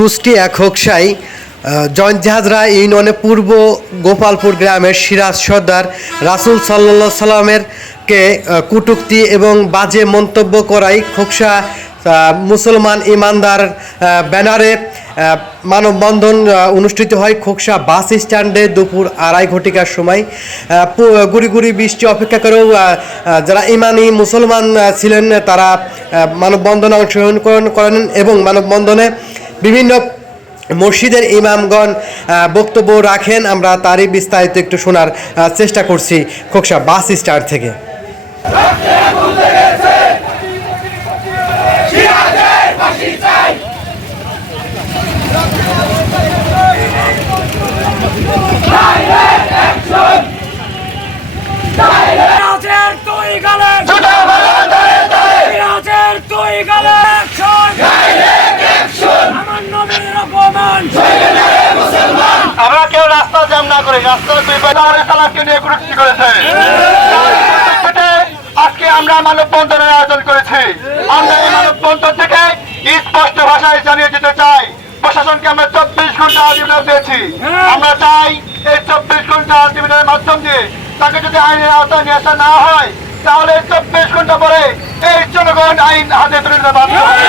Kushtia খোকসাই joint জাহাজরা ইউনিয়নের পূর্ব গোপালপুর গ্রামের সিরাজ সর্দার রাসূল সাল্লাল্লাহু সাল্লামের কে কটূক্তি এবং বাজে মন্তব্য করায় খোকসা মুসলমান ইমানদার ব্যানারে মানববন্ধন অনুষ্ঠিত হয় খোকসা বাস স্ট্যান্ডে দুপুর 2:30 ঘটিকার সময়। গুড়ি গুড়ি বৃষ্টি অপেক্ষা করেও যারা ইমানি মুসলমান ছিলেন তারা মানববন্ধনে অংশগ্রহণ করেন এবং মানববন্ধনে বিভিন্ন মসজিদের ইমামগণ বক্তব্য রাখেন। আমরা তারই বিস্তারিত একটু শোনার চেষ্টা করছি খোকসা বাস স্ট্যান্ড থেকে। আমরা কেউ রাস্তা জ্যাম না করি, রাস্তার দুই নিয়ে কটূক্তি করেছে। আজকে আমরা মানববন্ধনের আয়োজন করেছি। আমরা এই মানববন্ধন থেকে স্পষ্ট ভাষায় জানিয়ে দিতে চাই, প্রশাসনকে আমরা 24 ঘন্টা আলটিমেটাম দিয়েছি। আমরা চাই এই 24 ঘন্টা আলটিমেটামের মাধ্যম দিয়ে তাকে যদি আইনের আওতায় নিয়ে আসা না হয় তাহলে 24 ঘন্টা পরে এই জনগণ আইন হাতে তুলে নিতে বাধ্য হবে।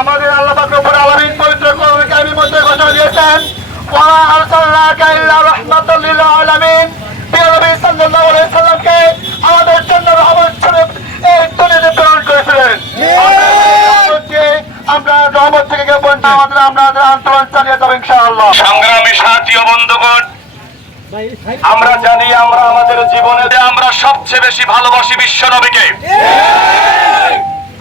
আমাদের আল্লাহ পাক রব্বুল আলামিন পবিত্র কোরআনে কারীমের মধ্যে ঘোষণা দিয়েছেন, ওয়া মা আরসালনাকা ইল্লা রাহমাতাল লিল আলামিন। প্রিয় নবী সাল্লাল্লাহু আলাইহি সাল্লামকে আমাদের জন্য রহমত স্বরূপ এই দুনিয়াতে প্রেরণ করেছিলেন। আমরা রহমত থেকে আমাদের আন্দোলন চালিয়ে যাব ইনশাআল্লাহ। সংগ্রামী সাথী ও বন্ধুগণ, আমরা জানি আমরা আমাদের জীবনে আমরা সবচেয়ে বেশি ভালোবাসি বিশ্ব নবীকে।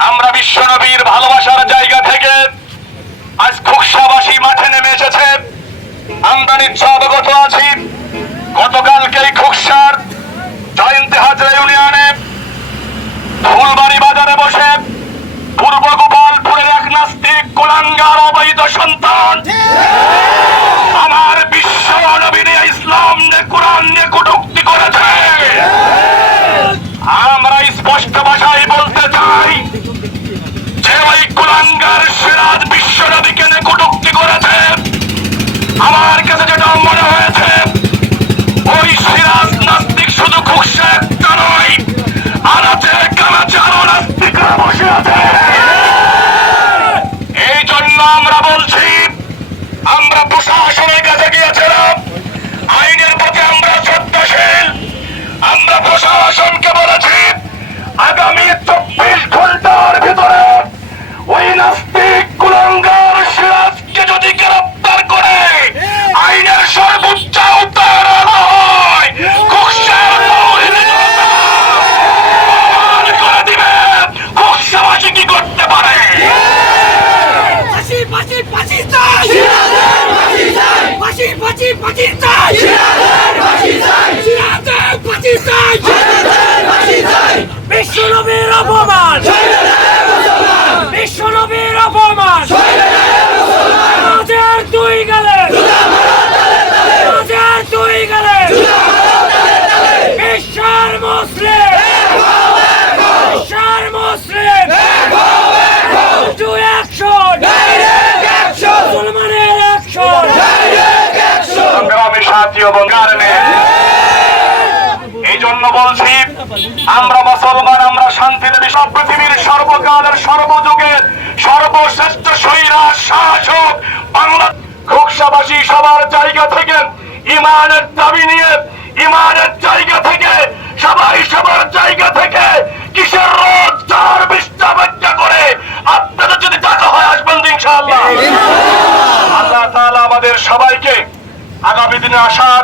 আমরা বিশ্ব নবীর ভালোবাসার জায়গা থেকে আজ খোকসাবাসী মাঠে নেমে এসেছে। আমরা নিশ্চয় অবগত আছি, গতকালকে খোকসার জয়ন্তী হাজরা ইউনিয়নে ফুলবাড়ি বাজারে বসে পূর্ব গোপালপুরের এক নাস্তিক কুলাঙ্গার অবৈধ সন্তান আমার বিশ্ব নবী নিয়ে ইসলাম নিয়ে কোরআন নিয়ে কটূক্তি করেছে। আমরা স্পষ্ট ভাষায় বলতে চাই যে ওই কুলাঙ্গার সিরাজ বিশ্ব নবীকে নিয়ে কটূক্তি করেছে। আমার কাছে যেটা মনে হয়েছে ওই সিরাজ নাস্তিক শুধু খোকসা একটা নয়, আর আছে কানাচে আরো নাস্তিকরা বসে আছে। এই জন্য আমরা বলছি, আমরা প্রশাসনের কাছে গিয়েছিলাম, আইনের প্রতি আমরা শ্রদ্ধাশীল। আমরা প্রশাসনকে বলেছি আগামী 24 ঘন্টার ভিতরে ওই নাস্তিক কুলাঙ্গার সিরাজকে যদি গ্রেফতার করে আইনের সর্বোচ্চ আওতায় আনা হয়, খোকসার করে দিবে খোকসাবাসী কি করতে পারে। বিশ্বনবীর অপমান, বিশ্বনবীর অপমান, হাজার দুই গেলে, হাজার দুই গেলে, বিশ্বের মুসলিম, বিশ্বের মুসলিম, টু অ্যাকশন, মুসলমানের অ্যাকশন, সংগ্রামী সাথী ও বন্ধুগণ, এই জন্য বলছি আমরা মুসলমান, আমরা শান্তিতে বিশ্ব পৃথিবীর সর্বকালের সর্বযুগের সর্বশ্রেষ্ঠ স্বৈরাচার শাসক বাংলা খোকসাবাসী সবার জায়গা থেকে ইমানের দাবি নিয়ে, ইমানের জায়গা থেকে সবাই সবার জায়গা থেকে কিসের রোজ 4-20টা বাচ্চা করে আপনাদের যদি টাকা হয় আসবেন ইনশাআল্লাহ। আল্লাহ তাআলা আমাদের সবাইকে আগামী দিনে আসার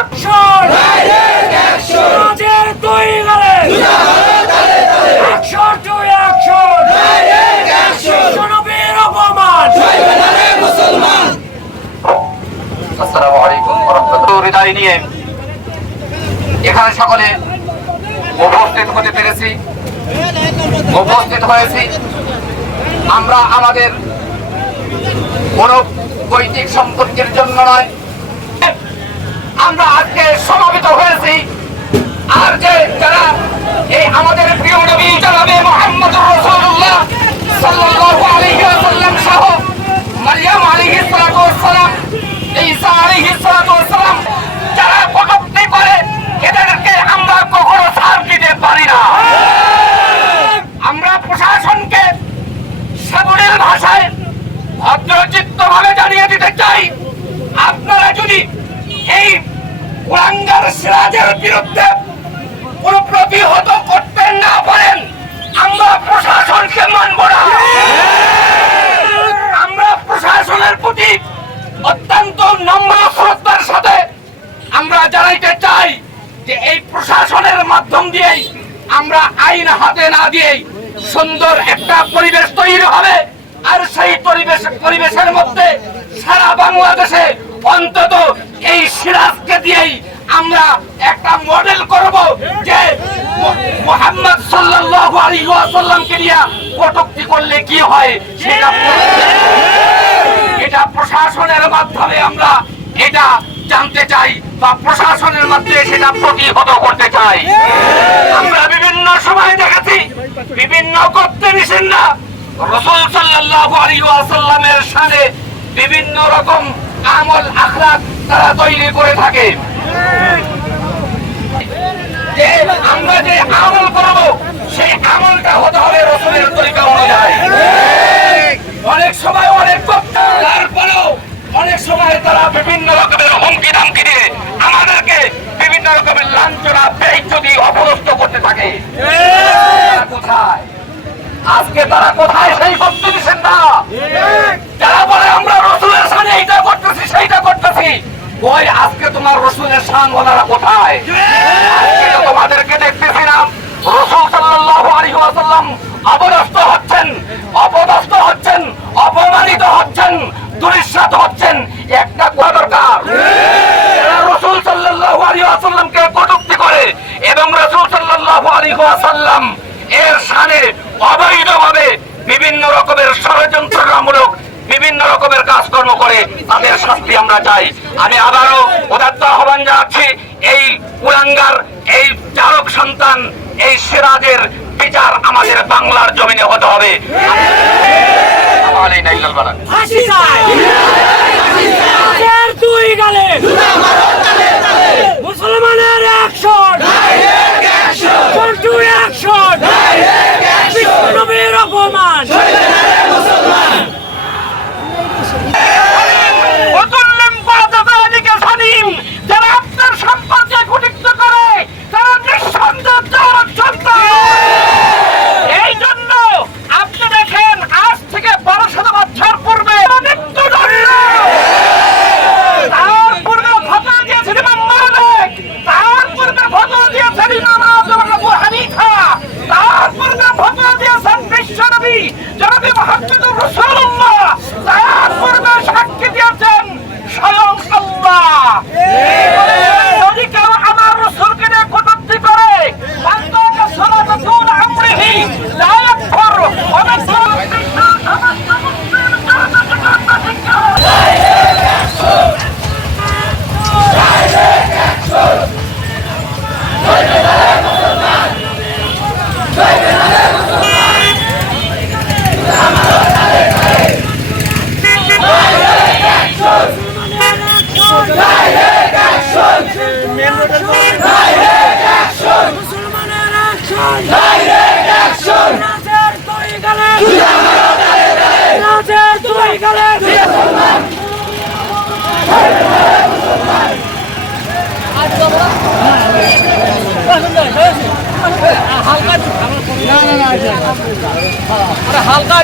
হৃদয় নিয়ে এখানে সকলে উপস্থিত হতে পেরেছি, উপস্থিত হয়েছি। আমরা আমাদের কোন বৈদিক সম্পর্কের জন্য নয়, আমরা আজকে সমাবেত হয়েছি। আর যে যারা এই আমাদের প্রিয় নবী জনাবে মুহাম্মদুর রাসূলুল্লাহ সাল্লাল্লাহু আলাইহি ওয়াসাল্লাম সহ ভাষায় ভদ্রচিত্ত ভাবে জানিয়ে দিতে চাই, আপনারা যদি এই কুলাঙ্গার সিরাজের বিরুদ্ধে কোন প্রতিহত করতে না পারেন, আমরা প্রশাসনকে মানব না। আমরা প্রশাসনের প্রতি অত্যন্ত নম্র শ্রদ্ধার সাথে আমরা জানাইতে চাই যে এই প্রশাসনের মাধ্যম দিয়েই আমরা আইন হাতে না দিয়েই সুন্দর একটা পরিবেশ তৈরি হবে। আর সেই পরিবেশের মধ্যে সারা বাংলাদেশে অন্তত এই সিরাজকে দিয়েই আমরা একটা মডেল করব যে মুহাম্মদ সাল্লাল্লাহু আলাইহি ওয়াসাল্লামকে নিয়ে কটূক্তি করলে কি হয় সেটা এটা প্রশাসনের মাধ্যমে আমরা এটা জানতে চাই বা প্রশাসনের মাধ্যমে সেটা প্রতিহত করতে চাই। আমরা বিভিন্ন সময় দেখেছি বিভিন্ন করতে নিষেধ না রাসূল সাল্লাল্লাহু আলাইহি ওয়াসাল্লামের শানে বিভিন্ন রকম আমল আখলাক তারা তৈরি করে থাকে। যে আমরা যে আমল করব সেই আমলটা হতে হবে রাসূলের তরিকা অনুযায়ী। অনেক সময় অনেক তারপরেও অনেক সময় তারা বিভিন্ন রকমের হুমকি ধামকি দিয়ে আমাদেরকে বিভিন্ন রকমের লাঞ্ছনা বেইজ্জতি অপদস্থ করতে থাকে। কোথায় আজকে তারা কোথায় সেই করতে দিচ্ছেন না? যারা বলে আমরা রাসূলের শানে এইটা করতেছি সেইটা করতেছি, ওই আজকে তোমার রাসূলের শান ওনারা কোথায়? আজকে তোমাদেরকে দেখতেছি না রাসূল সাল্লাল্লাহু আলাইহি ওয়াসাল্লাম অপদস্থ হচ্ছেন, অপদস্থ হচ্ছেন, অপমানিত হচ্ছেন, দুরিশ্বাত হচ্ছেন। একটা কোয়া দরকার, যারা রাসূল সাল্লাল্লাহু আলাইহি ওয়াসাল্লামকে কটূক্তি করে এবং রাসূল সাল্লাল্লাহু আলাইহি ওয়াসাল্লাম এর শানে অবৈধভাবে বিভিন্ন রকমের ষড়যন্ত্রমূলক বিভিন্ন রকমের কাজকর্ম করে তাদের শাস্তি আমরা চাই। আমি আবারও উদাত্ত আহ্বান জানাচ্ছি, এই কুলাঙ্গার এই চারক সন্তান এই সিরাজের বিচার আমাদের বাংলার জমিনে হতে হবে। ফাঁসি চাই। রাজের দুই গালে মুসলমানের অ্যাকশন, টু অ্যাকশন, বিশ্বনবীর অপমান, যারা আপনার সম্পর্কে কটূক্তি করে তারা নিঃসন্দেহ চারক সন্তান। এই জন্য আপনি দেখেন আজ থেকে 1200 বছর পূর্বে মৃত্যুদণ্ড, তার পূর্বে ফতোয়া দিয়েছেন ইমাম মালিক, তার পূর্বে ফতোয়া দিয়েছেন ইমাম আবু হানিফা, তার পূর্বে ফতোয়া দিয়েছেন বিশ্বনবী জনাবে মুহাম্মদুর রাসূলুল্লাহ, তার পূর্বে সাক্ষী দিয়েছেন স্বয়ং আল্লাহ। যদি কেউ আমার রাসূলকে নিয়ে কটূক্তি করে বান্দাকে সালাত দুন আমরিহি লা ইয়াকফুর ওয়া মান হালকা